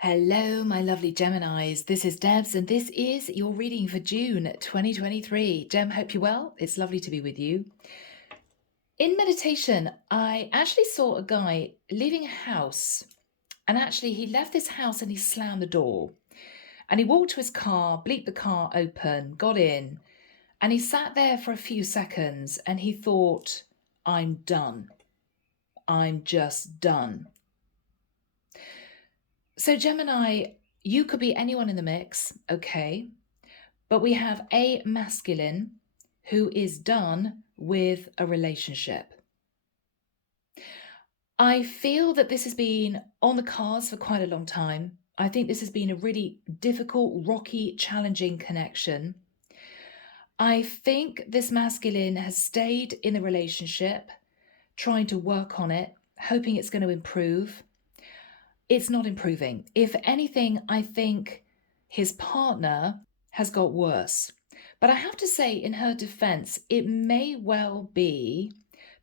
Hello, my lovely Geminis. This is Debs, and this is your reading for June 2023. Gem, hope you're well. It's lovely to be with you. In meditation, I actually saw a guy leaving a house, and actually, he left this house and he slammed the door. And he walked to his car, bleeped the car open, got in, and he sat there for a few seconds and he thought, I'm done. I'm just done. So, Gemini, you could be anyone in the mix, okay? But we have a masculine who is done with a relationship. I feel that this has been on the cards for quite a long time. I think this has been a really difficult, rocky, challenging connection. I think this masculine has stayed in the relationship, trying to work on it, hoping it's going to improve. It's not improving. If anything, I think his partner has got worse. But I have to say, in her defense, it may well be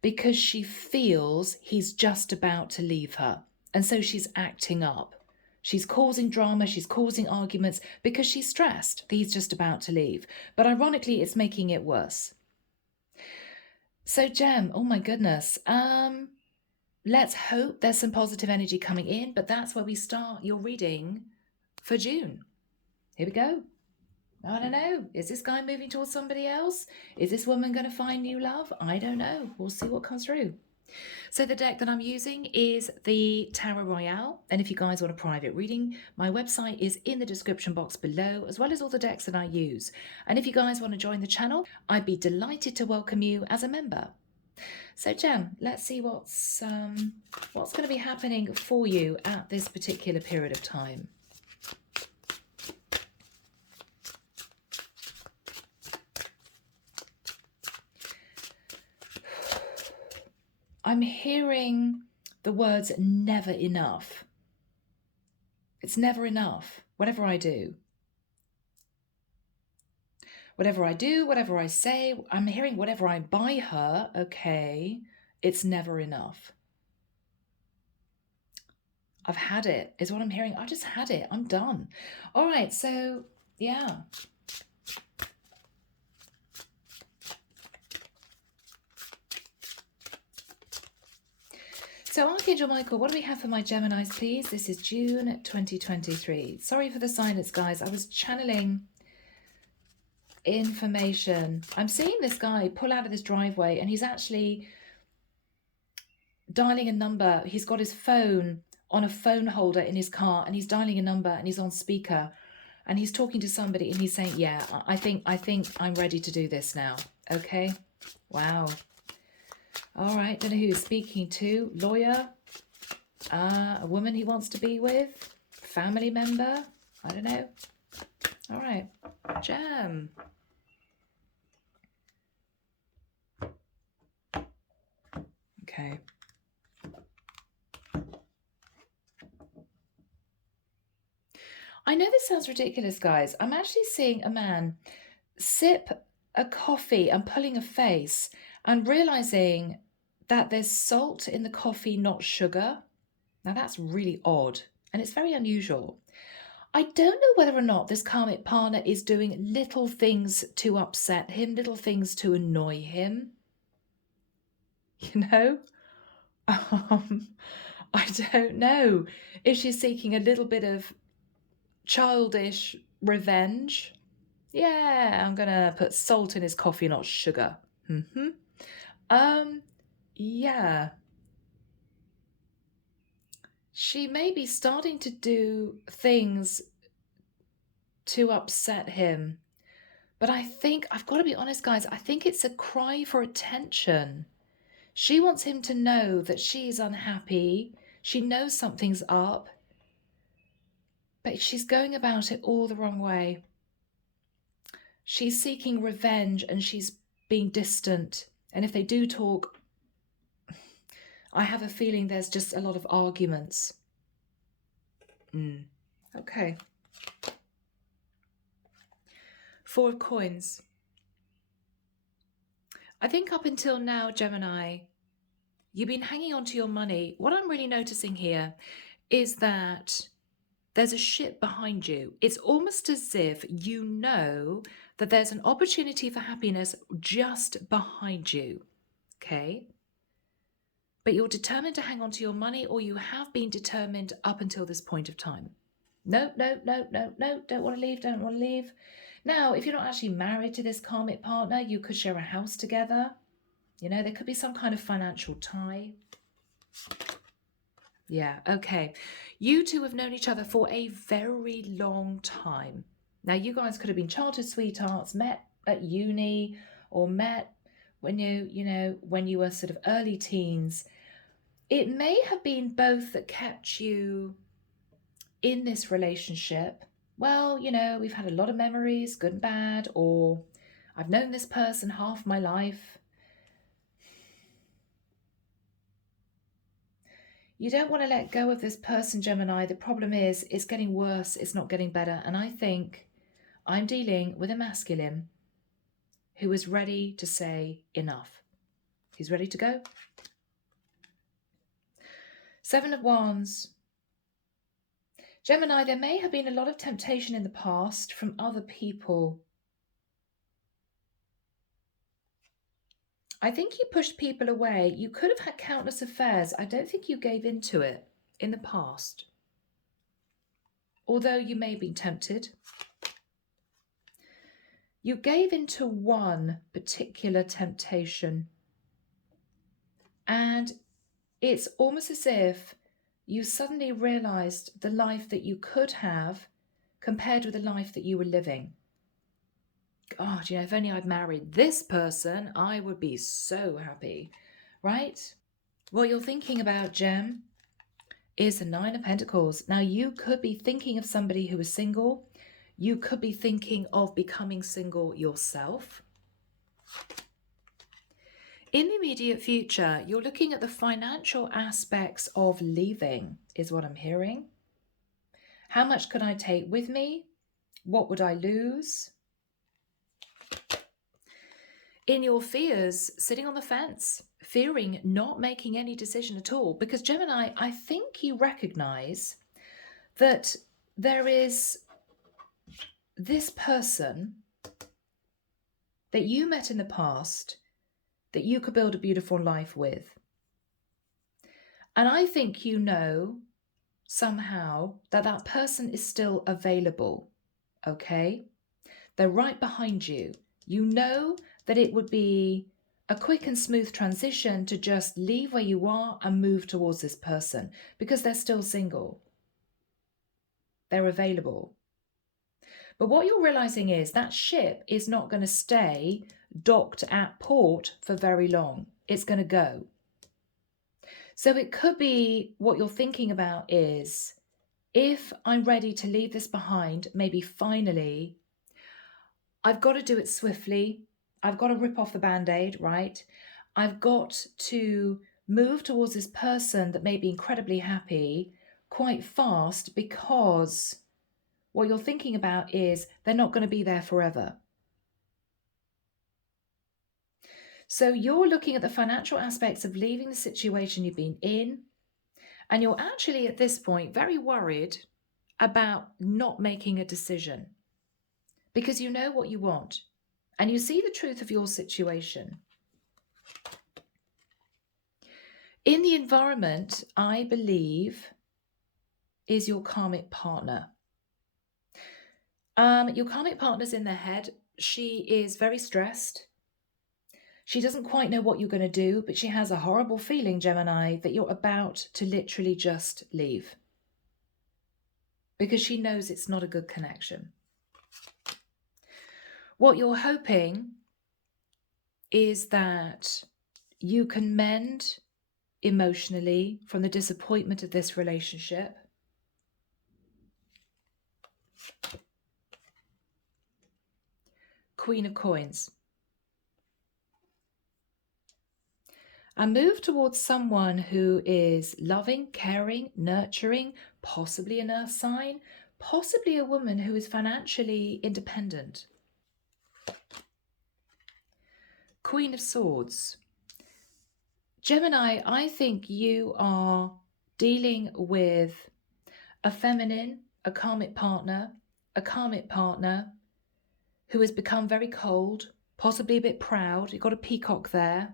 because she feels he's just about to leave her. And so she's acting up. She's causing drama, she's causing arguments because she's stressed that he's just about to leave. But ironically, it's making it worse. So, Gem, oh my goodness. Let's hope there's some positive energy coming in, but that's where we start your reading for June. Here we go. I don't know. Is this guy moving towards somebody else? Is this woman going to find new love? I don't know. We'll see what comes through. So the deck that I'm using is the Tarot Royale. And if you guys want a private reading, my website is in the description box below, as well as all the decks that I use. And if you guys want to join the channel, I'd be delighted to welcome you as a member. So Gem, let's see what's going to be happening for you at this particular period of time. I'm hearing the words never enough. It's never enough, whatever I do. Whatever I do, whatever I say, I'm hearing whatever I buy her, okay, it's never enough. I've had it, is what I'm hearing. I just had it. I'm done. All right, so, yeah. So, Archangel Michael, what do we have for my Geminis, please? This is June 2023. Sorry for the silence, guys. I was channeling information. I'm seeing this guy pull out of this driveway and he's actually dialing a number. He's got his phone on a phone holder in his car and he's dialing a number and he's on speaker and he's talking to somebody and he's saying, yeah, I think I'm ready to do this now. Okay. Wow. All right. Don't know who he's speaking to. Lawyer, a woman he wants to be with, family member. I don't know. All right. Gem. Okay. I know this sounds ridiculous, guys. I'm actually seeing a man sip a coffee and pulling a face and realizing that there's salt in the coffee, not sugar. Now that's really odd and it's very unusual. I don't know whether or not this karmic partner is doing little things to upset him, little things to annoy him. You know? I don't know if she's seeking a little bit of childish revenge. Yeah, I'm gonna put salt in his coffee, not sugar. Yeah. She may be starting to do things to upset him. But I think, I've got to be honest, guys, I think it's a cry for attention. She wants him to know that she's unhappy. She knows something's up. But she's going about it all the wrong way. She's seeking revenge and she's being distant. And if they do talk, I have a feeling there's just a lot of arguments. Okay. 4 of coins. I think up until now, Gemini, you've been hanging on to your money. What I'm really noticing here is that there's a ship behind you. It's almost as if you know that there's an opportunity for happiness just behind you, okay? But you're determined to hang on to your money, or you have been determined up until this point of time. No, no, no, no, no, don't want to leave, don't want to leave. Now, if you're not actually married to this karmic partner, you could share a house together. You know, there could be some kind of financial tie. Yeah, okay. You two have known each other for a very long time. Now, you guys could have been childhood sweethearts, met at uni, or met when when you were sort of early teens. It may have been both that kept you in this relationship. Well, we've had a lot of memories, good and bad, or I've known this person half my life. You don't want to let go of this person, Gemini. The problem is it's getting worse. It's not getting better. And I think I'm dealing with a masculine who is ready to say enough. He's ready to go. 7 of Wands. Gemini, there may have been a lot of temptation in the past from other people. I think you pushed people away. You could have had countless affairs. I don't think you gave in to it in the past. Although you may have been tempted. You gave in to one particular temptation. And it's almost as if you suddenly realized the life that you could have compared with the life that you were living. God, if only I'd married this person, I would be so happy, right? What you're thinking about, Gem, is the 9 of Pentacles. Now, you could be thinking of somebody who is single. You could be thinking of becoming single yourself. In the immediate future, you're looking at the financial aspects of leaving, is what I'm hearing. How much could I take with me? What would I lose? In your fears, sitting on the fence, fearing not making any decision at all. Because Gemini, I think you recognize that there is this person that you met in the past that you could build a beautiful life with. And I think you know somehow that that person is still available, okay? They're right behind you. You know that it would be a quick and smooth transition to just leave where you are and move towards this person because they're still single. They're available. But what you're realizing is that ship is not going to stay docked at port for very long. It's going to go. So it could be what you're thinking about is, if I'm ready to leave this behind, maybe finally, I've got to do it swiftly. I've got to rip off the Band-Aid, right? I've got to move towards this person that may be incredibly happy quite fast, because what you're thinking about is they're not going to be there forever. So you're looking at the financial aspects of leaving the situation you've been in, and you're actually at this point very worried about not making a decision because you know what you want and you see the truth of your situation. In the environment, I believe, is your karmic partner. Your karmic partner's in their head. She is very stressed. She doesn't quite know what you're going to do, but she has a horrible feeling, Gemini, that you're about to literally just leave because she knows it's not a good connection. What you're hoping is that you can mend emotionally from the disappointment of this relationship. Queen of Coins. And move towards someone who is loving, caring, nurturing, possibly an earth sign, possibly a woman who is financially independent. Queen of Swords. Gemini, I think you are dealing with a feminine, a karmic partner who has become very cold, possibly a bit proud. You've got a peacock there.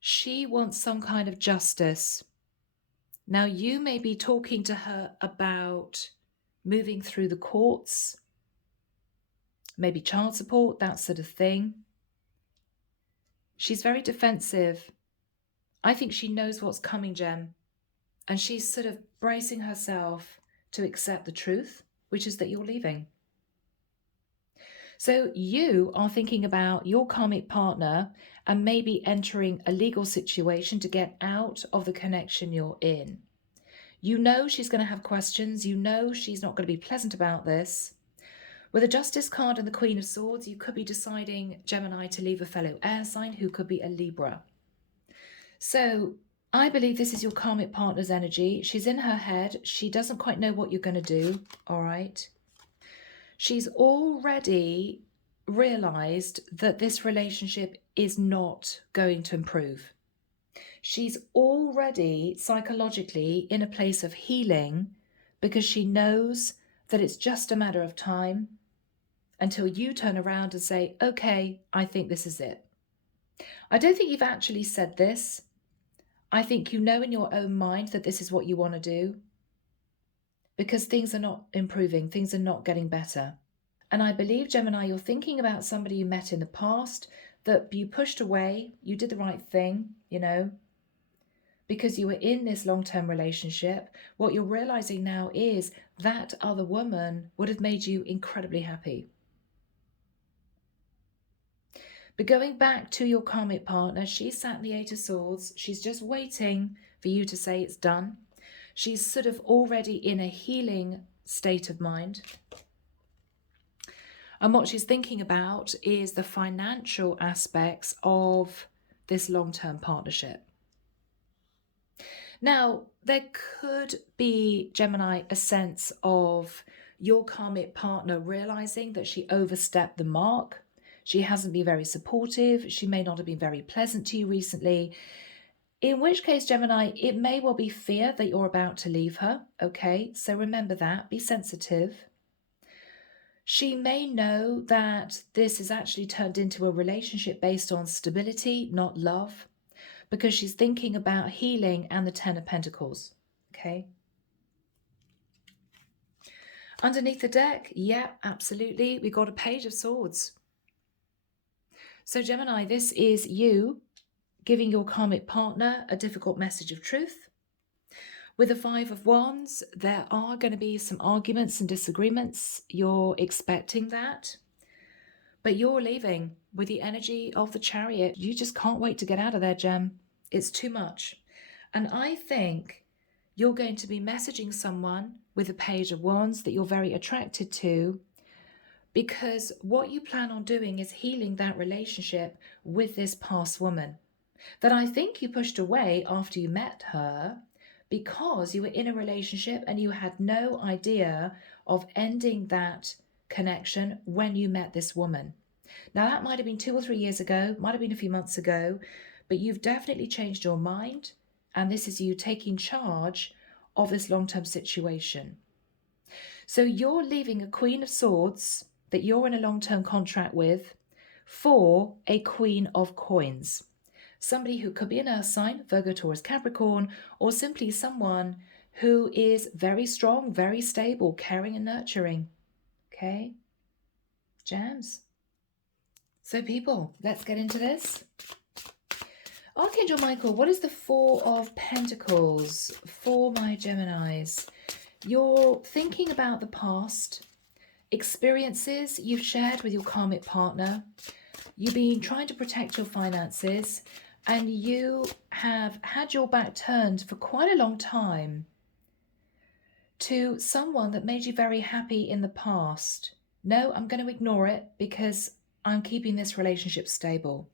She wants some kind of justice. Now, you may be talking to her about moving through the courts, maybe child support, that sort of thing. She's very defensive. I think she knows what's coming, Gem, and she's sort of bracing herself to accept the truth, which is that you're leaving. So you are thinking about your karmic partner and maybe entering a legal situation to get out of the connection you're in. You know she's going to have questions. You know she's not going to be pleasant about this. With the Justice card and the Queen of Swords, you could be deciding, Gemini, to leave a fellow air sign who could be a Libra. So I believe this is your karmic partner's energy. She's in her head. She doesn't quite know what you're going to do. All right. She's already realized that this relationship is not going to improve. She's already psychologically in a place of healing because she knows that it's just a matter of time until you turn around and say, okay, I think this is it. I don't think you've actually said this. I think you know in your own mind that this is what you want to do because things are not improving. Things are not getting better. And I believe, Gemini, you're thinking about somebody you met in the past that you pushed away. You did the right thing, you know, because you were in this long-term relationship. What you're realizing now is that other woman would have made you incredibly happy. But going back to your karmic partner, she's sat in the Eight of Swords. She's just waiting for you to say it's done. She's sort of already in a healing state of mind. And what she's thinking about is the financial aspects of this long-term partnership. Now, there could be, Gemini, a sense of your karmic partner realizing that she overstepped the mark. She hasn't been very supportive. She may not have been very pleasant to you recently. In which case, Gemini, it may well be fear that you're about to leave her. Okay, so remember that. Be sensitive. She may know that this has actually turned into a relationship based on stability, not love, because she's thinking about healing and the Ten of Pentacles. Okay. Underneath the deck, yeah, absolutely. We got a Page of Swords. So Gemini, this is you giving your karmic partner a difficult message of truth. With the Five of Wands, there are going to be some arguments and disagreements. You're expecting that. But you're leaving with the energy of the Chariot. You just can't wait to get out of there, Gem. It's too much. And I think you're going to be messaging someone with a Page of Wands that you're very attracted to, because what you plan on doing is healing that relationship with this past woman that I think you pushed away after you met her, because you were in a relationship and you had no idea of ending that connection when you met this woman. Now, that might have been 2 or 3 years ago, might have been a few months ago, but you've definitely changed your mind, and this is you taking charge of this long-term situation. So you're leaving a Queen of Swords that you're in a long-term contract with for a Queen of Coins. Somebody who could be an earth sign, Virgo, Taurus, Capricorn, or simply someone who is very strong, very stable, caring and nurturing. Okay? Jams. So people, let's get into this. Archangel Michael, what is the Four of Pentacles for my Geminis? You're thinking about the past, experiences you've shared with your karmic partner. You've been trying to protect your finances, and you have had your back turned for quite a long time to someone that made you very happy in the past. No, I'm going to ignore it because I'm keeping this relationship stable.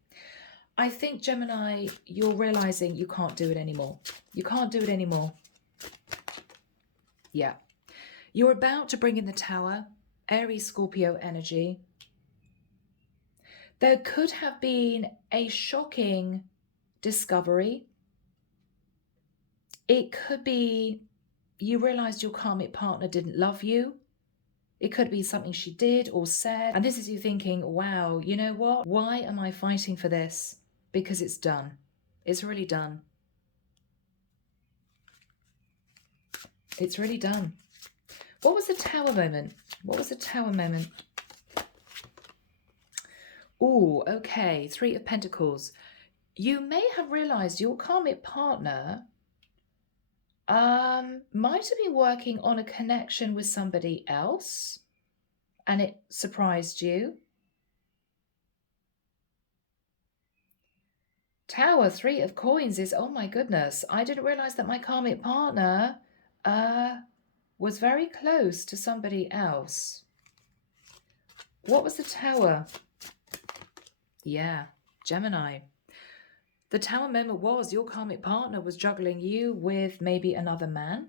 I think, Gemini, you're realizing you can't do it anymore. You can't do it anymore. Yeah. You're about to bring in the Tower, Aries, Scorpio energy. There could have been a shocking discovery It could be you realized your karmic partner didn't love you. It could be something she did or said. And this is you thinking, wow, you know what? Why am I fighting for this? Because it's done. It's really done. It's really done. What was the Tower moment? What was the Tower moment? Oh, okay. 3 of Pentacles. You may have realized your karmic partner might have been working on a connection with somebody else and it surprised you. Tower, 3 of Coins is, oh my goodness, I didn't realize that my karmic partner was very close to somebody else. What was the Tower? Yeah, Gemini. The Tower moment was your karmic partner was juggling you with maybe another man.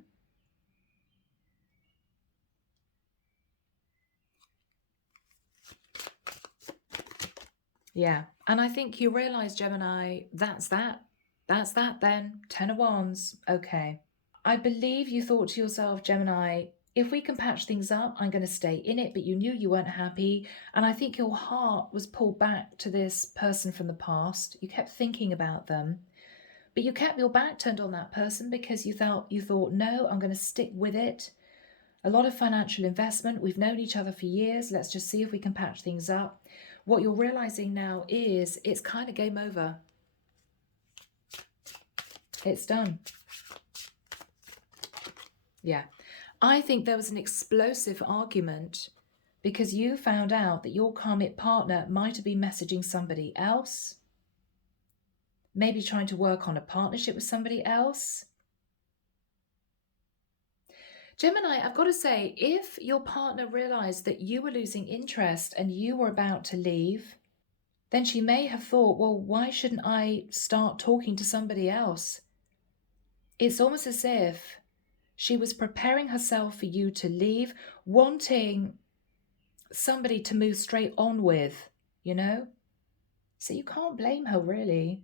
Yeah, and I think you realize, Gemini, that's that. That's that then. 10 of Wands. Okay. I believe you thought to yourself, Gemini, if we can patch things up, I'm going to stay in it, but you knew you weren't happy. And I think your heart was pulled back to this person from the past. You kept thinking about them, but you kept your back turned on that person because you thought, no, I'm going to stick with it. A lot of financial investment. We've known each other for years. Let's just see if we can patch things up. What you're realizing now is it's kind of game over. It's done. Yeah. I think there was an explosive argument because you found out that your karmic partner might have been messaging somebody else, maybe trying to work on a partnership with somebody else. Gemini, I've got to say, if your partner realized that you were losing interest and you were about to leave, then she may have thought, well, why shouldn't I start talking to somebody else? It's almost as if she was preparing herself for you to leave, wanting somebody to move straight on with, you know? So you can't blame her, really.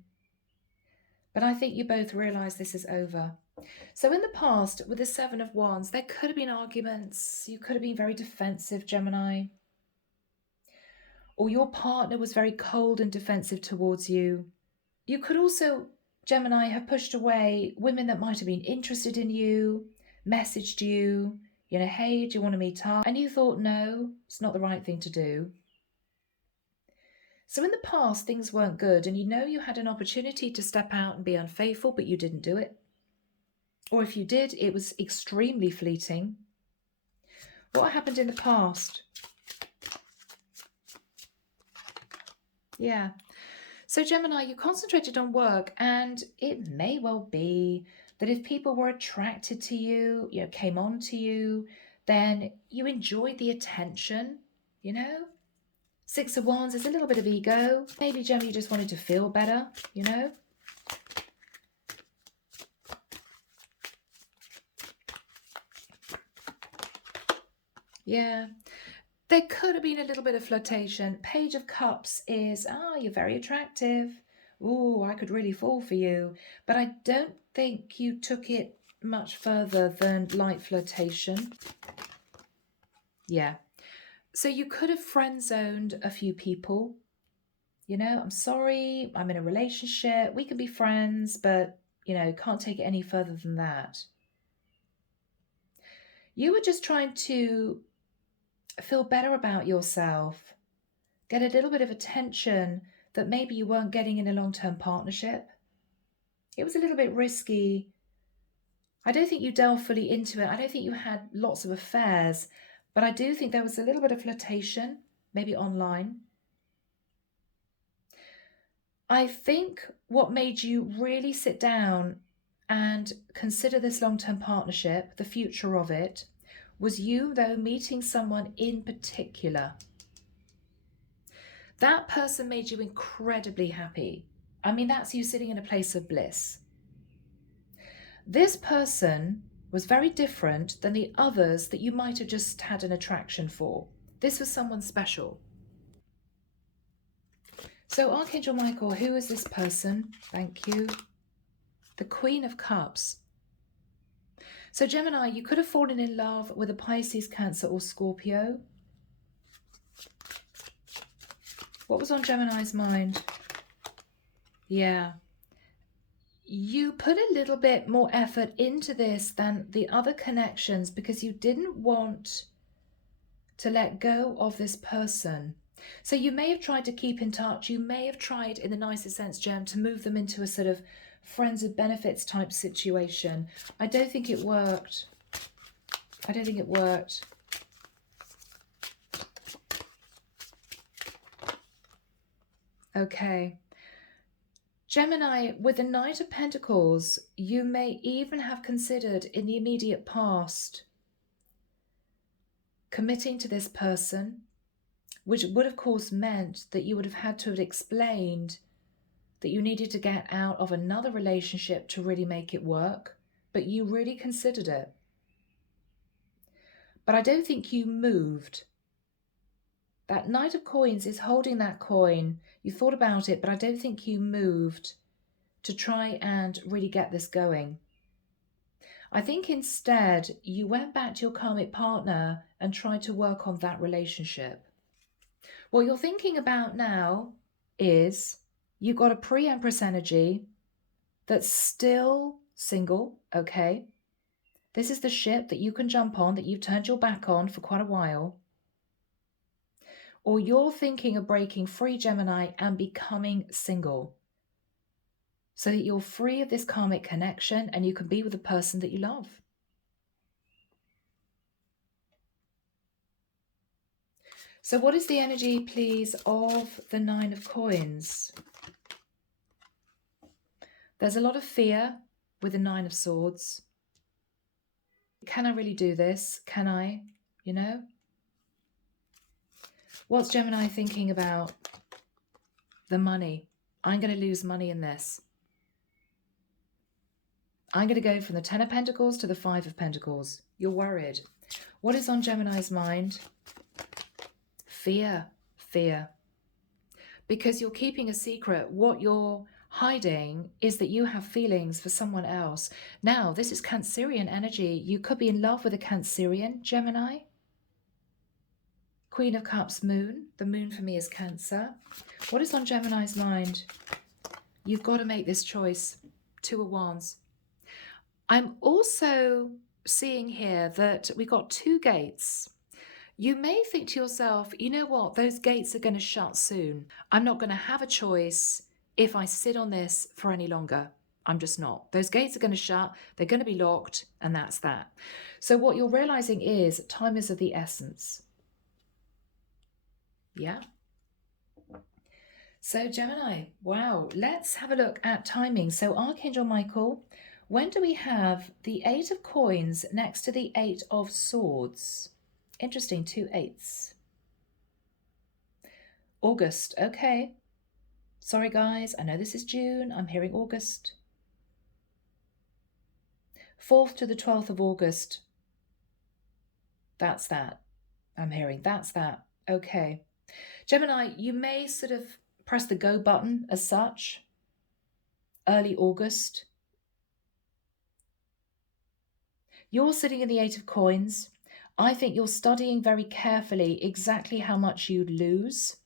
But I think you both realize this is over. So in the past, with the 7 of Wands, there could have been arguments. You could have been very defensive, Gemini. Or your partner was very cold and defensive towards you. You could also, Gemini, have pushed away women that might have been interested in you, messaged you, you know, hey, do you want to meet up? And you thought, no, it's not the right thing to do. So in the past, things weren't good, and you know you had an opportunity to step out and be unfaithful, but you didn't do it. Or if you did, it was extremely fleeting. What happened in the past? Yeah. So Gemini, you concentrated on work, and it may well be that if people were attracted to you, you know, came on to you, then you enjoyed the attention, you know? 6 of Wands is a little bit of ego. Maybe, Gemini, you just wanted to feel better, you know? Yeah. There could have been a little bit of flirtation. Page of Cups is, you're very attractive. Ooh, I could really fall for you. But I don't think you took it much further than light flirtation. Yeah. So you could have friend-zoned a few people. You know, I'm sorry, I'm in a relationship. We can be friends, but, you know, can't take it any further than that. You were just trying to feel better about yourself, get a little bit of attention that maybe you weren't getting in a long-term partnership. It was a little bit risky. I don't think you delved fully into it. I don't think you had lots of affairs, but I do think there was a little bit of flirtation, maybe online. I think what made you really sit down and consider this long-term partnership, the future of it, was you, though, meeting someone in particular. That person made you incredibly happy. I mean, that's you sitting in a place of bliss. This person was very different than the others that you might have just had an attraction for. This was someone special. So Archangel Michael, who is this person? Thank you. The Queen of Cups. So Gemini, you could have fallen in love with a Pisces, Cancer or Scorpio. What was on Gemini's mind? Yeah. You put a little bit more effort into this than the other connections because you didn't want to let go of this person. So you may have tried to keep in touch. You may have tried, in the nicest sense, Gem, to move them into a sort of friends with benefits type situation. I don't think it worked. I don't think it worked. Okay. Gemini, with the Knight of Pentacles, you may even have considered in the immediate past committing to this person, which would of course meant that you would have had to have explained that you needed to get out of another relationship to really make it work, but you really considered it. But I don't think you moved. That Knight of Coins is holding that coin. You thought about it, but I don't think you moved to try and really get this going. I think instead you went back to your karmic partner and tried to work on that relationship. What you're thinking about now is you've got a pre-Empress energy that's still single, okay? This is the ship that you can jump on, that you've turned your back on for quite a while. Or you're thinking of breaking free, Gemini, and becoming single so that you're free of this karmic connection and you can be with the person that you love. So what is the energy, please, of the Nine of Coins? There's a lot of fear with the Nine of Swords. Can I really do this? Can I? You know? What's Gemini thinking about? The money. I'm going to lose money in this. I'm going to go from the Ten of Pentacles to the Five of Pentacles. You're worried. What is on Gemini's mind? Fear. Fear. Because you're keeping a secret. What you're hiding is that you have feelings for someone else. Now, this is Cancerian energy. You could be in love with a Cancerian, Gemini. Queen of Cups, Moon. The Moon for me is Cancer. What is on Gemini's mind? You've got to make this choice. Two of Wands. I'm also seeing here that we got two gates. You may think to yourself, you know what, those gates are going to shut soon. I'm not going to have a choice if I sit on this for any longer. I'm just not. Those gates are going to shut, they're going to be locked, and that's that. So what you're realizing is time is of the essence. Yeah. So Gemini, wow, let's have a look at timing. So Archangel Michael, when do we have the Eight of Coins next to the Eight of Swords? Interesting, 2 8s. August, okay. Sorry guys, I know this is June, I'm hearing August. 4th to the 12th of August. That's that. I'm hearing that's that. Okay. Gemini, you may sort of press the go button as such. Early August. You're sitting in the Eight of Coins. I think you're studying very carefully exactly how much you'd lose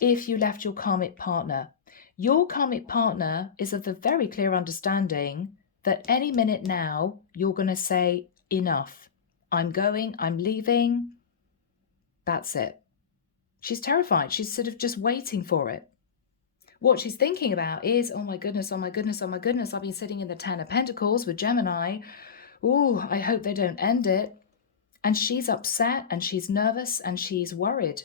if you left your karmic partner. Your karmic partner is of the very clear understanding that any minute now, you're going to say, enough. I'm going, I'm leaving. That's it. She's terrified. She's sort of just waiting for it. What she's thinking about is, oh my goodness, oh my goodness, oh my goodness, I've been sitting in the Ten of Pentacles with Gemini. Oh, I hope they don't end it. And she's upset and she's nervous and she's worried.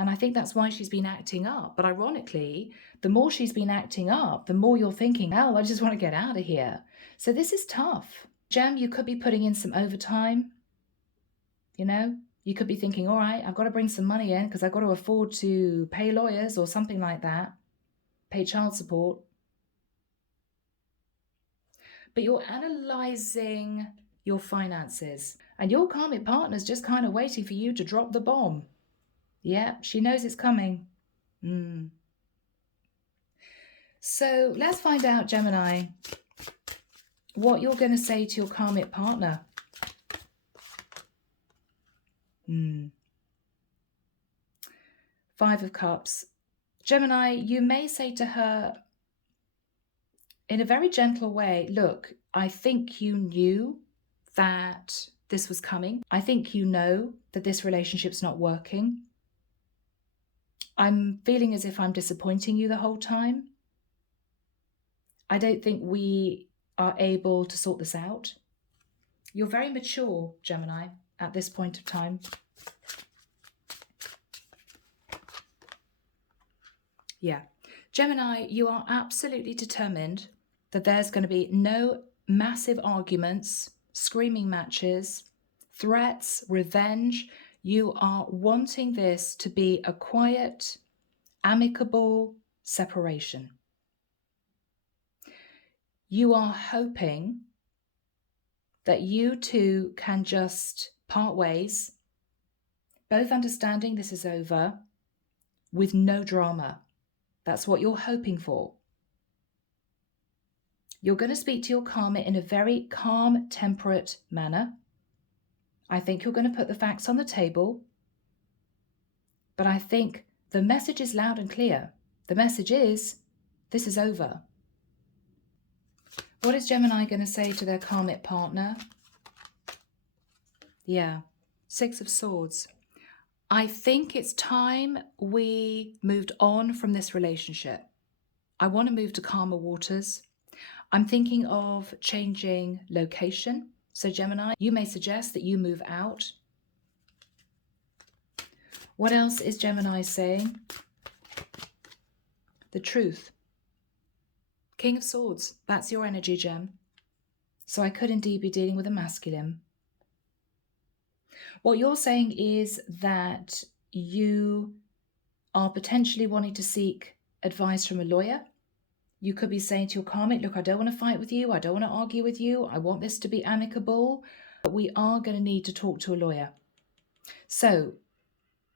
And I think that's why she's been acting up. But ironically, the more she's been acting up, the more you're thinking, oh, I just want to get out of here. So this is tough. Gem, you could be putting in some overtime. You know, you could be thinking, all right, I've got to bring some money in because I've got to afford to pay lawyers or something like that. Pay child support. But you're analyzing your finances. And your karmic partner's just kind of waiting for you to drop the bomb. Yeah, she knows it's coming. So let's find out, Gemini, what you're going to say to your karmic partner. Five of Cups. Gemini, you may say to her in a very gentle way, look, I think you knew that this was coming. I think you know that this relationship's not working. I'm feeling as if I'm disappointing you the whole time. I don't think we are able to sort this out. You're very mature, Gemini, at this point of time. Yeah. Gemini, you are absolutely determined that there's going to be no massive arguments, screaming matches, threats, revenge. You are wanting this to be a quiet, amicable separation. You are hoping that you two can just part ways, both understanding this is over, with no drama. That's what you're hoping for. You're going to speak to your karma in a very calm, temperate manner. I think you're going to put the facts on the table. But I think the message is loud and clear. The message is, this is over. What is Gemini going to say to their karmic partner? Yeah, Six of Swords. I think it's time we moved on from this relationship. I want to move to calmer waters. I'm thinking of changing location. So Gemini, you may suggest that you move out. What else is Gemini saying? The truth. King of Swords. That's your energy, Gem. So I could indeed be dealing with a masculine. What you're saying is that you are potentially wanting to seek advice from a lawyer. You could be saying to your karmic, look, I don't want to fight with you. I don't want to argue with you. I want this to be amicable. But we are going to need to talk to a lawyer. So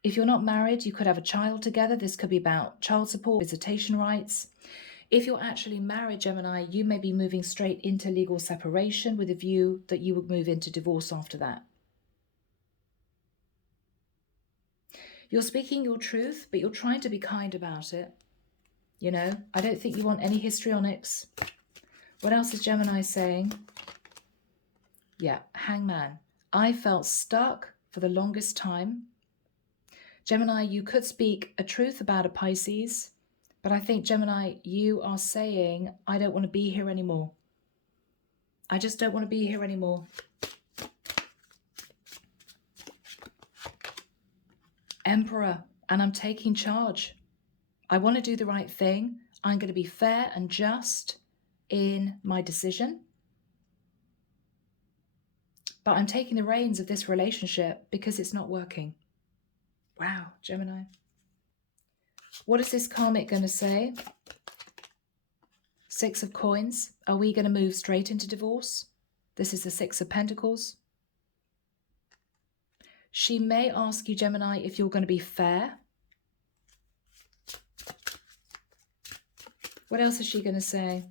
if you're not married, you could have a child together. This could be about child support, visitation rights. If you're actually married, Gemini, you may be moving straight into legal separation with a view that you would move into divorce after that. You're speaking your truth, but you're trying to be kind about it. You know, I don't think you want any histrionics. What else is Gemini saying? Yeah, Hangman. I felt stuck for the longest time. Gemini, you could speak a truth about a Pisces, but I think, Gemini, you are saying, I don't want to be here anymore. I just don't want to be here anymore. Emperor, and I'm taking charge. I want to do the right thing. I'm going to be fair and just in my decision. But I'm taking the reins of this relationship because it's not working. Wow, Gemini. What is this karmic going to say? Six of Coins. Are we going to move straight into divorce? This is the Six of Pentacles. She may ask you, Gemini, if you're going to be fair. What else is she going to say?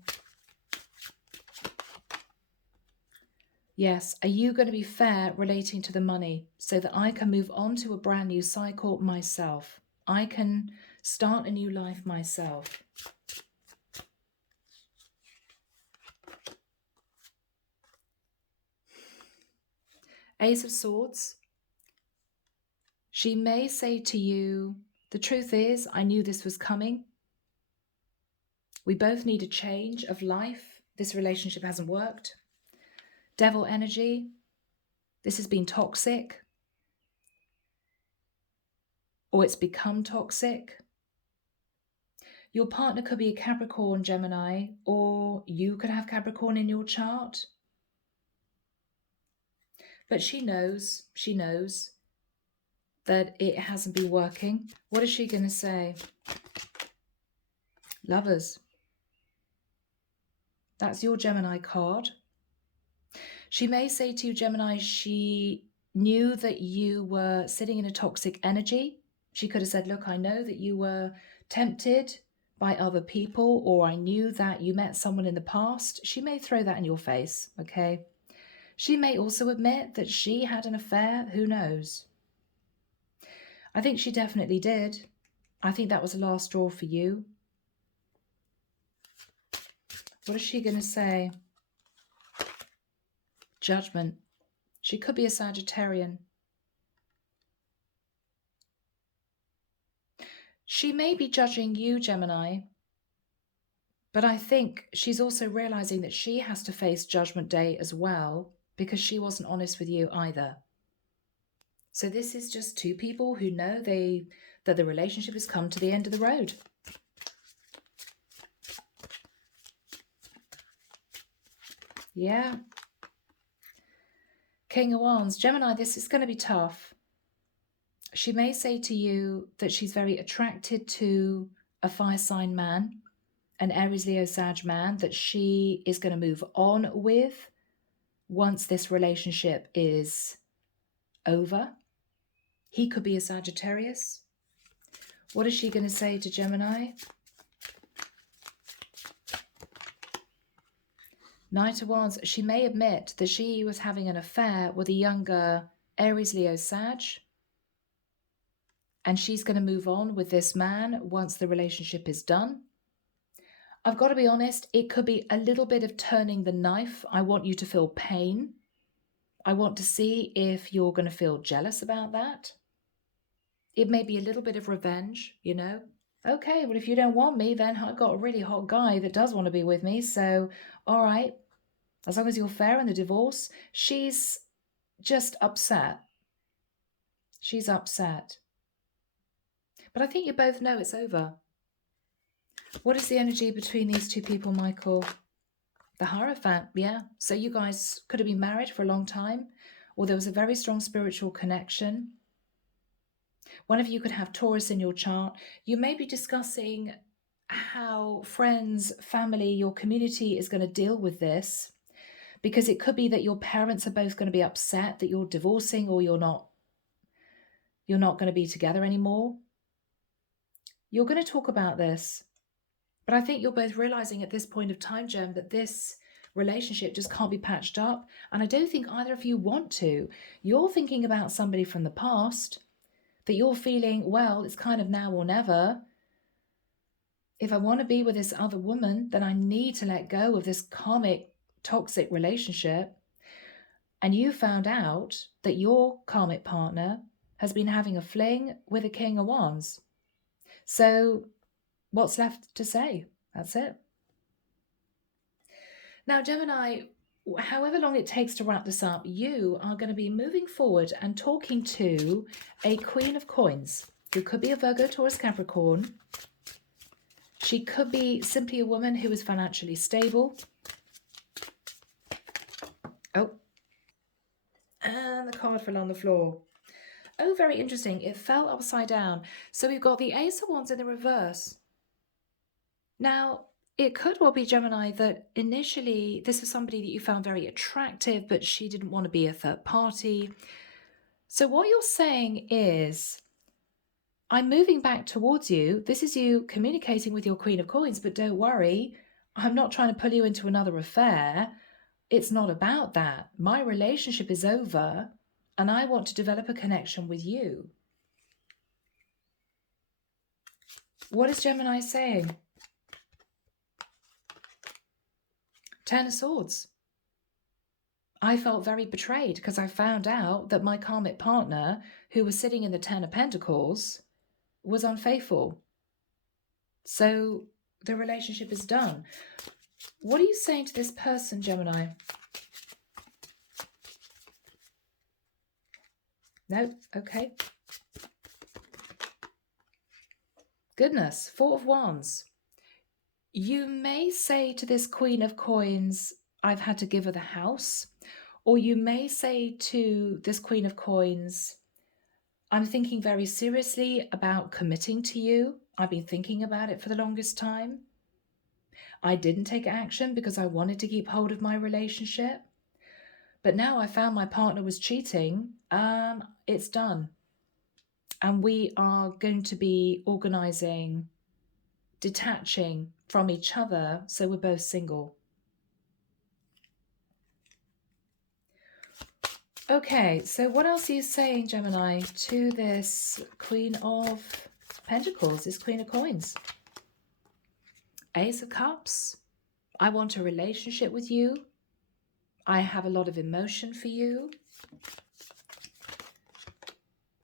Yes, are you going to be fair relating to the money so that I can move on to a brand new cycle myself? I can start a new life myself. Ace of Swords. She may say to you, the truth is, I knew this was coming. We both need a change of life. This relationship hasn't worked. Devil energy. This has been toxic. Or it's become toxic. Your partner could be a Capricorn, Gemini, or you could have Capricorn in your chart. But she knows that it hasn't been working. What is she going to say? Lovers. That's your Gemini card. She may say to you, Gemini, she knew that you were sitting in a toxic energy. She could have said, look, I know that you were tempted by other people, or I knew that you met someone in the past, she may throw that in your face, okay? She may also admit that she had an affair, who knows? I think she definitely did. I think that was the last straw for you. What is she going to say? Judgment. She could be a Sagittarian. She may be judging you, Gemini, but I think she's also realizing that she has to face Judgment Day as well, because she wasn't honest with you either. So this is just two people who know that the relationship has come to the end of the road. Yeah. King of Wands. Gemini, this is going to be tough. She may say to you that she's very attracted to a fire sign man, an Aries, Leo, Sag man that she is going to move on with once this relationship is over. He could be a Sagittarius. What is she going to say to Gemini? Knight of Wands. She may admit that she was having an affair with a younger Aries, Leo, Sag, and she's going to move on with this man once the relationship is done. I've got to be honest, it could be a little bit of turning the knife. I want you to feel pain. I want to see if you're going to feel jealous about that. It may be a little bit of revenge, you know. Okay, well, if you don't want me, then I've got a really hot guy that does want to be with me. So, all right, as long as you're fair in the divorce. She's just upset. She's upset. But I think you both know it's over. What is the energy between these two people, Michael? The Hierophant, yeah. So you guys could have been married for a long time, or there was a very strong spiritual connection. One of you could have Taurus in your chart. You may be discussing how friends, family, your community is going to deal with this, because it could be that your parents are both going to be upset that you're divorcing, or you're not going to be together anymore. You're going to talk about this. But I think you're both realizing at this point of time, Gem, that this relationship just can't be patched up. And I don't think either of you want to. You're thinking about somebody from the past that you're feeling, well, it's kind of now or never. If I want to be with this other woman, then I need to let go of this karmic, toxic relationship. And you found out that your karmic partner has been having a fling with a King of Wands. So what's left to say? That's it. Now, Gemini, however long it takes to wrap this up, you are going to be moving forward and talking to a Queen of Coins, who could be a Virgo, Taurus, Capricorn. She could be simply a woman who is financially stable. Oh, and the card fell on the floor. Oh, very interesting. It fell upside down. So we've got the Ace of Wands in the reverse. Now, it could well be, Gemini, that initially this was somebody that you found very attractive, but she didn't want to be a third party. So what you're saying is, I'm moving back towards you. This is you communicating with your Queen of Coins, but don't worry, I'm not trying to pull you into another affair. It's not about that. My relationship is over, and I want to develop a connection with you. What is Gemini saying? Ten of Swords. I felt very betrayed because I found out that my karmic partner, who was sitting in the Ten of Pentacles, was unfaithful. So the relationship is done. What are you saying to this person, Gemini? No? Okay. Goodness. Four of Wands. You may say to this Queen of Coins, I've had to give her the house. Or you may say to this Queen of Coins, I'm thinking very seriously about committing to you. I've been thinking about it for the longest time. I didn't take action because I wanted to keep hold of my relationship. But now I found my partner was cheating. It's done. And we are going to be organizing detaching from each other, so we're both single. Okay, so what else are you saying, Gemini, to this Queen of Pentacles, this Queen of Coins? Ace of Cups. I want a relationship with you. I have a lot of emotion for you.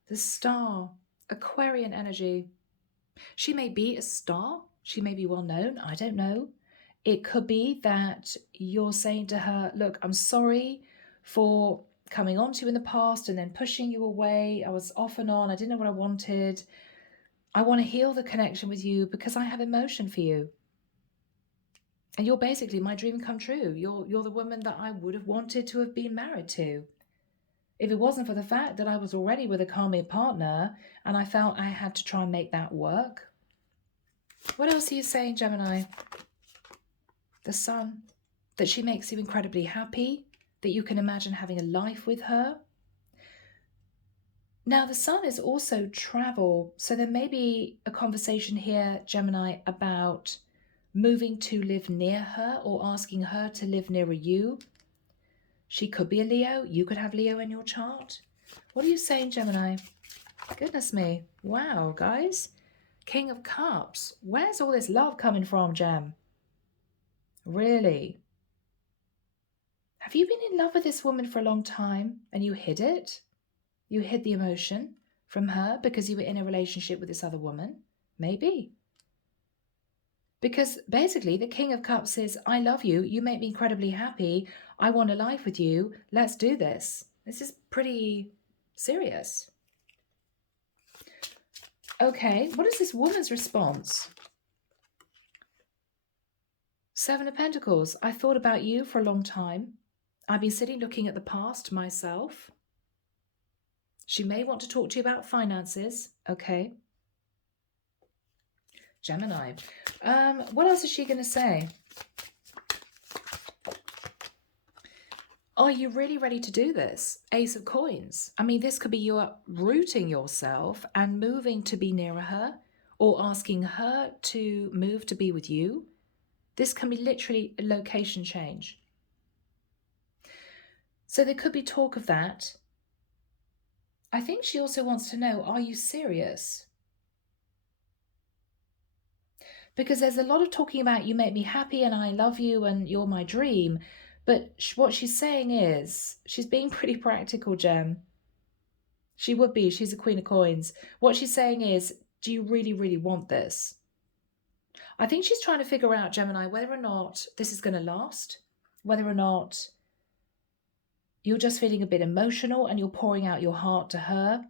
The Star, Aquarian energy. She may be a star. She may be well known. I don't know. It could be that you're saying to her, look, I'm sorry for coming on to you in the past and then pushing you away. I was off and on. I didn't know what I wanted. I want to heal the connection with you because I have emotion for you. And you're basically my dream come true. You're the woman that I would have wanted to have been married to. If it wasn't for the fact that I was already with a karmic partner and I felt I had to try and make that work. What else are you saying, Gemini? The Sun. That she makes you incredibly happy. That you can imagine having a life with her. Now, the Sun is also travel. So there may be a conversation here, Gemini, about moving to live near her or asking her to live nearer you. She could be a Leo. You could have Leo in your chart. What are you saying, Gemini? Goodness me. Wow, guys. King of Cups. Where's all this love coming from, Gem? Really? Have you been in love with this woman for a long time and you hid it? You hid the emotion from her because you were in a relationship with this other woman? Maybe. Because basically the King of Cups says, I love you. You make me incredibly happy. I want a life with you. Let's do this. This is pretty serious. Okay, what is this woman's response? Seven of Pentacles. I thought about you for a long time. I've been sitting looking at the past myself. She may want to talk to you about finances. Okay. Gemini. What else is she going to say? Are you really ready to do this? Ace of Coins. I mean, this could be you uprooting yourself and moving to be nearer her or asking her to move to be with you. This can be literally a location change. So there could be talk of that. I think she also wants to know, are you serious? Because there's a lot of talking about you make me happy and I love you and you're my dream. But what she's saying is, she's being pretty practical, Gem. She would be. She's a Queen of Coins. What she's saying is, do you really, really want this? I think she's trying to figure out, Gemini, whether or not this is going to last, whether or not you're just feeling a bit emotional and you're pouring out your heart to her.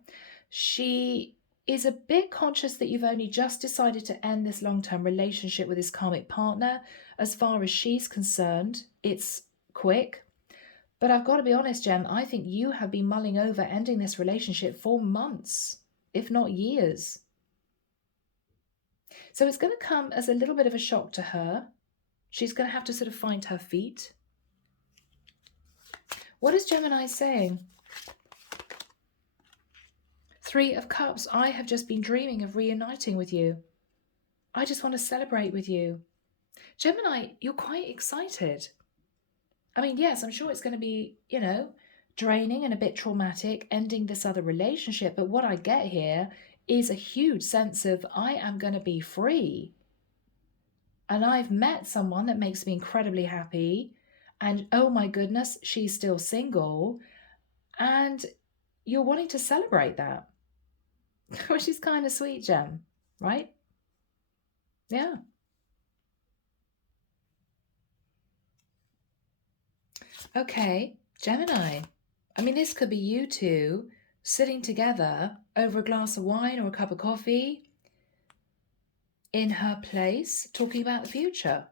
She is a bit conscious that you've only just decided to end this long-term relationship with this karmic partner. As far as she's concerned, it's quick. But I've got to be honest, Gem, I think you have been mulling over ending this relationship for months, if not years. So it's going to come as a little bit of a shock to her. She's going to have to sort of find her feet. What is Gemini saying? Three of Cups. I have just been dreaming of reuniting with you. I just want to celebrate with you. Gemini, you're quite excited. I mean, yes, I'm sure it's going to be, draining and a bit traumatic ending this other relationship. But what I get here is a huge sense of I am going to be free. And I've met someone that makes me incredibly happy. And oh my goodness, she's still single. And you're wanting to celebrate that. Which is kind of sweet, Gem, right? Yeah. Okay, Gemini. I mean, this could be you two sitting together over a glass of wine or a cup of coffee in her place, talking about the future.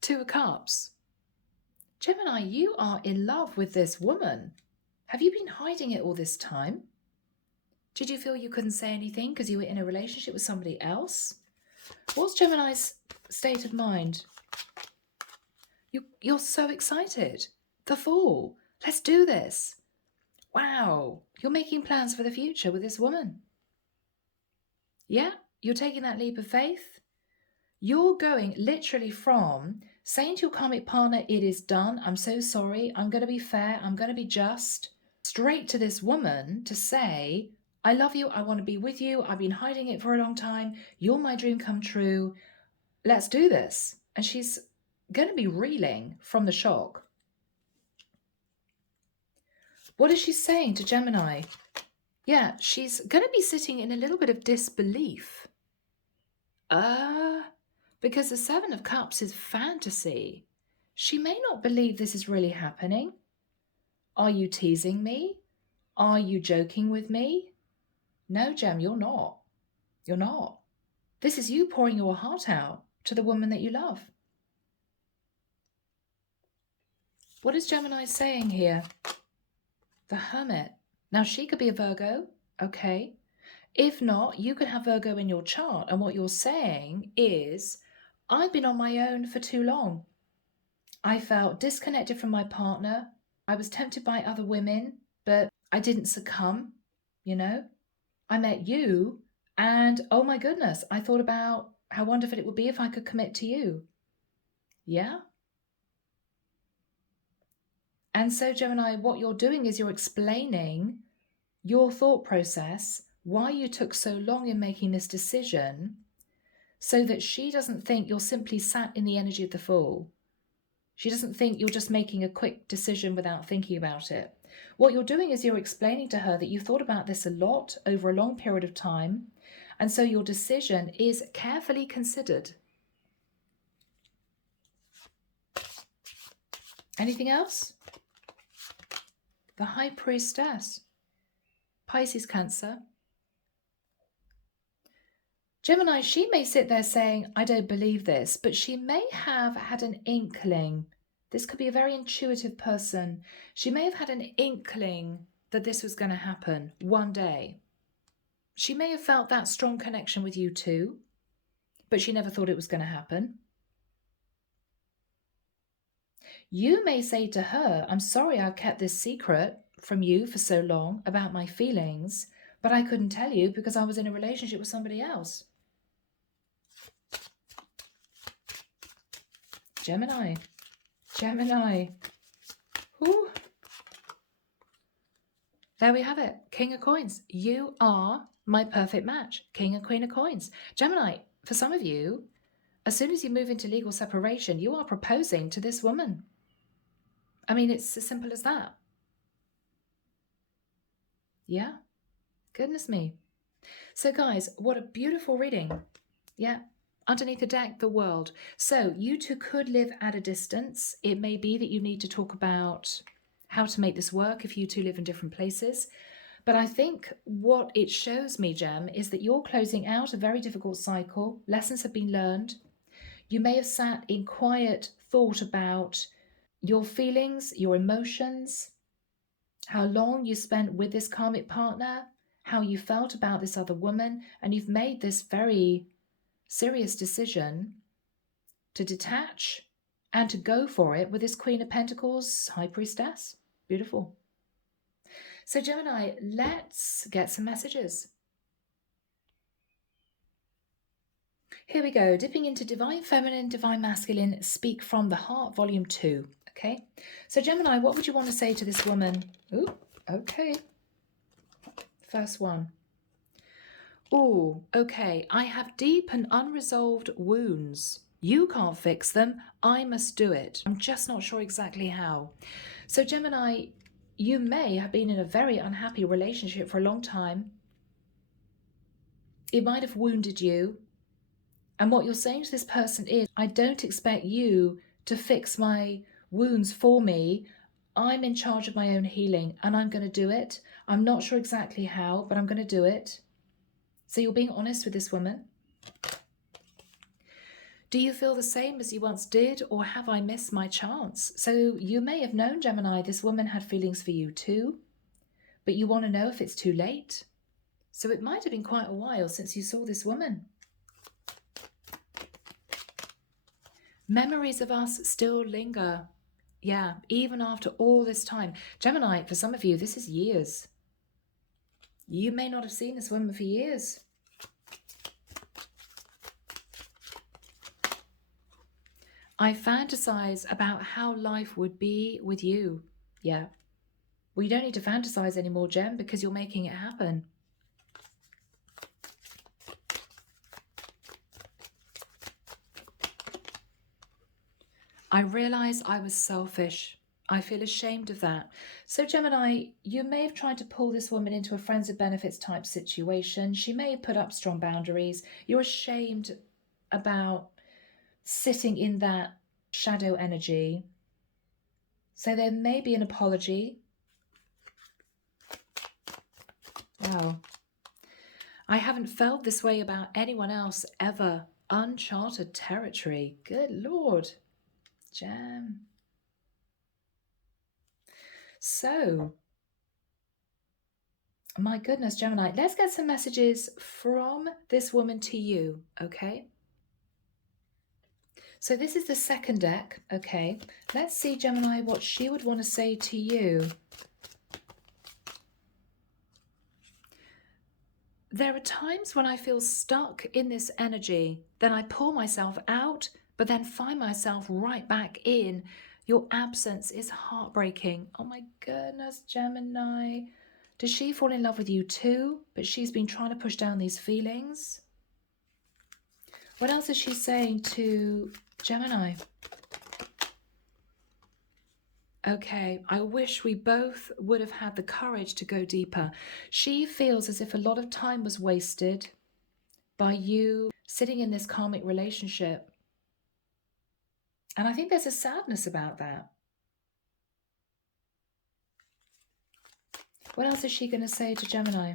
Two of Cups. Gemini, you are in love with this woman. Have you been hiding it all this time? Did you feel you couldn't say anything because you were in a relationship with somebody else? What's Gemini's state of mind? You're so excited. The Fool. Let's do this. Wow. You're making plans for the future with this woman. Yeah, You're taking that leap of faith. You're going literally from saying to your karmic partner, it is done, I'm so sorry, I'm going to be fair, I'm going to be just, straight to this woman to say, I love you, I want to be with you, I've been hiding it for a long time, you're my dream come true, let's do this. And she's going to be reeling from the shock. What is she saying to Gemini? Yeah, she's going to be sitting in a little bit of disbelief. Because the Seven of Cups is fantasy. She may not believe this is really happening. Are you teasing me? Are you joking with me? No, Gem, you're not. You're not. This is you pouring your heart out to the woman that you love. What is Gemini saying here? The Hermit. Now, she could be a Virgo, okay? If not, you could have Virgo in your chart, and what you're saying is, I've been on my own for too long. I felt disconnected from my partner. I was tempted by other women, but I didn't succumb, you know? I met you, and oh my goodness, I thought about how wonderful it would be if I could commit to you. Yeah? And so, Gemini, what you're doing is you're explaining your thought process, why you took so long in making this decision, so that she doesn't think you're simply sat in the energy of the Fool. She doesn't think you're just making a quick decision without thinking about it. What you're doing is you're explaining to her that you thought about this a lot over a long period of time, and so your decision is carefully considered. Anything else? The High Priestess. Pisces, Cancer. Gemini, she may sit there saying, I don't believe this, but she may have had an inkling. This could be a very intuitive person. She may have had an inkling that this was going to happen one day. She may have felt that strong connection with you too, but she never thought it was going to happen. You may say to her, I'm sorry I've kept this secret from you for so long about my feelings, but I couldn't tell you because I was in a relationship with somebody else. Gemini. Gemini. Ooh. There we have it. King of Coins. You are my perfect match. King and Queen of Coins. Gemini, for some of you, as soon as you move into legal separation, you are proposing to this woman. I mean, it's as simple as that. Yeah? Goodness me. So guys, what a beautiful reading. Yeah. Underneath the deck, the world. So you two could live at a distance. It may be that you need to talk about how to make this work if you two live in different places. But I think what it shows me, Gem, is that you're closing out a very difficult cycle. Lessons have been learned. You may have sat in quiet thought about your feelings, your emotions, how long you spent with this karmic partner, how you felt about this other woman, and you've made this very serious decision to detach and to go for it with this Queen of Pentacles, High Priestess. Beautiful. So Gemini, let's get some messages. Here we go, dipping into Divine Feminine, Divine Masculine, Speak from the Heart, Volume 2. Okay, so Gemini, what would you want to say to this woman? Ooh, okay. First one. Oh, okay. I have deep and unresolved wounds. You can't fix them. I must do it. I'm just not sure exactly how. So Gemini, you may have been in a very unhappy relationship for a long time. It might have wounded you. And what you're saying to this person is, I don't expect you to fix my wounds for me. I'm in charge of my own healing and I'm going to do it. I'm not sure exactly how, but I'm going to do it. So you're being honest with this woman. Do you feel the same as you once did, or have I missed my chance? So you may have known, Gemini, this woman had feelings for you too, but you want to know if it's too late. So it might have been quite a while since you saw this woman. Memories of us still linger. Yeah, even after all this time. Gemini, for some of you, this is years. You may not have seen this woman for years. I fantasize about how life would be with you. Yeah. Well, you don't need to fantasize anymore, Gem, because you're making it happen. I realize I was selfish. I feel ashamed of that. So, Gemini, you may have tried to pull this woman into a friends with benefits type situation. She may have put up strong boundaries. You're ashamed about sitting in that shadow energy. So, there may be an apology. Wow. I haven't felt this way about anyone else ever. Uncharted territory. Good Lord. Gem. So, my goodness, Gemini, let's get some messages from this woman to you, okay? So this is the second deck, okay? Let's see, Gemini, what she would want to say to you. There are times when I feel stuck in this energy, then I pull myself out, but then find myself right back in. Your absence is heartbreaking. Oh my goodness, Gemini. Does she fall in love with you too? But she's been trying to push down these feelings. What else is she saying to Gemini? Okay, I wish we both would have had the courage to go deeper. She feels as if a lot of time was wasted by you sitting in this karmic relationship. And I think there's a sadness about that. What else is she going to say to Gemini?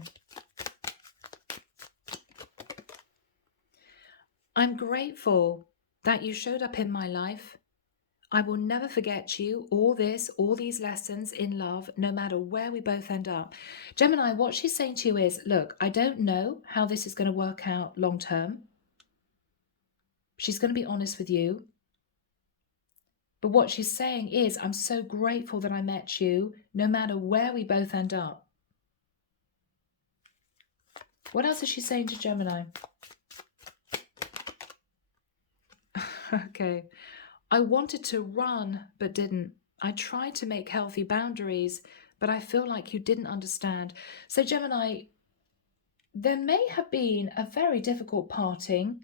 I'm grateful that you showed up in my life. I will never forget you, all these lessons in love, no matter where we both end up. Gemini, what she's saying to you is, look, I don't know how this is going to work out long term. She's going to be honest with you. But what she's saying is, I'm so grateful that I met you, no matter where we both end up. What else is she saying to Gemini? Okay. I wanted to run, but didn't. I tried to make healthy boundaries, but I feel like you didn't understand. So, Gemini, there may have been a very difficult parting.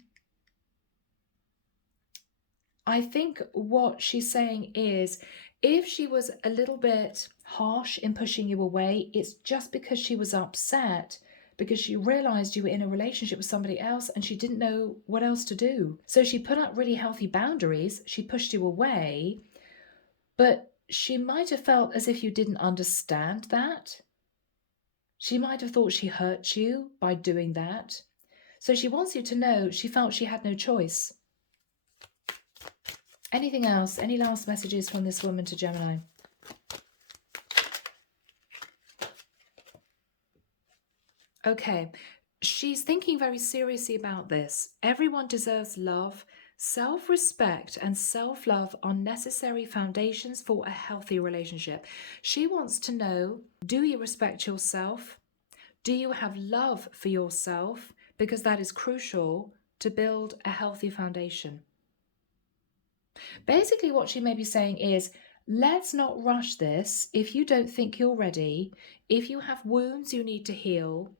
I think what she's saying is, if she was a little bit harsh in pushing you away, it's just because she was upset, because she realized you were in a relationship with somebody else and she didn't know what else to do. So she put up really healthy boundaries. She pushed you away, but she might have felt as if you didn't understand that. She might have thought she hurt you by doing that. So she wants you to know she felt she had no choice. Anything else? Any last messages from this woman to Gemini? Okay, she's thinking very seriously about this. Everyone deserves love. Self-respect and self-love are necessary foundations for a healthy relationship. She wants to know, do you respect yourself? Do you have love for yourself? Because that is crucial to build a healthy foundation. Basically, what she may be saying is, let's not rush this. If you don't think you're ready, if you have wounds you need to heal,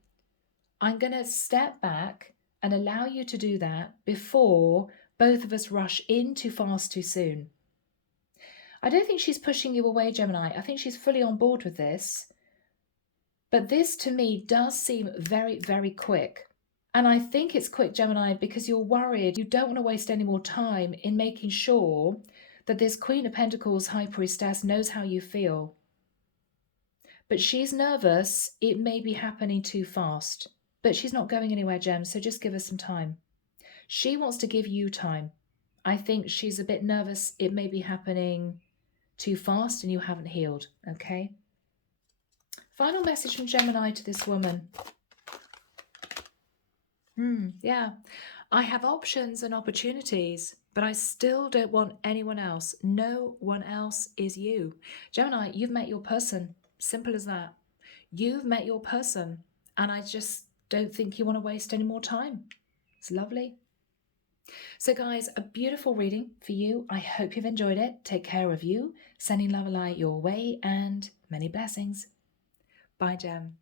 I'm going to step back and allow you to do that before both of us rush in too fast too soon. I don't think she's pushing you away, Gemini. I think she's fully on board with this. But this to me does seem very, very quick. And I think it's quick, Gemini, because you're worried. You don't want to waste any more time in making sure that this Queen of Pentacles High Priestess knows how you feel. But she's nervous. It may be happening too fast. But she's not going anywhere, Gem, so just give her some time. She wants to give you time. I think she's a bit nervous. It may be happening too fast and you haven't healed, okay? Final message from Gemini to this woman. Yeah. I have options and opportunities, but I still don't want anyone else. No one else is you. Gemini, you've met your person. Simple as that. You've met your person, and I just don't think you want to waste any more time. It's lovely. So guys, a beautiful reading for you. I hope you've enjoyed it. Take care of you. Sending love and light your way and many blessings. Bye, Gem.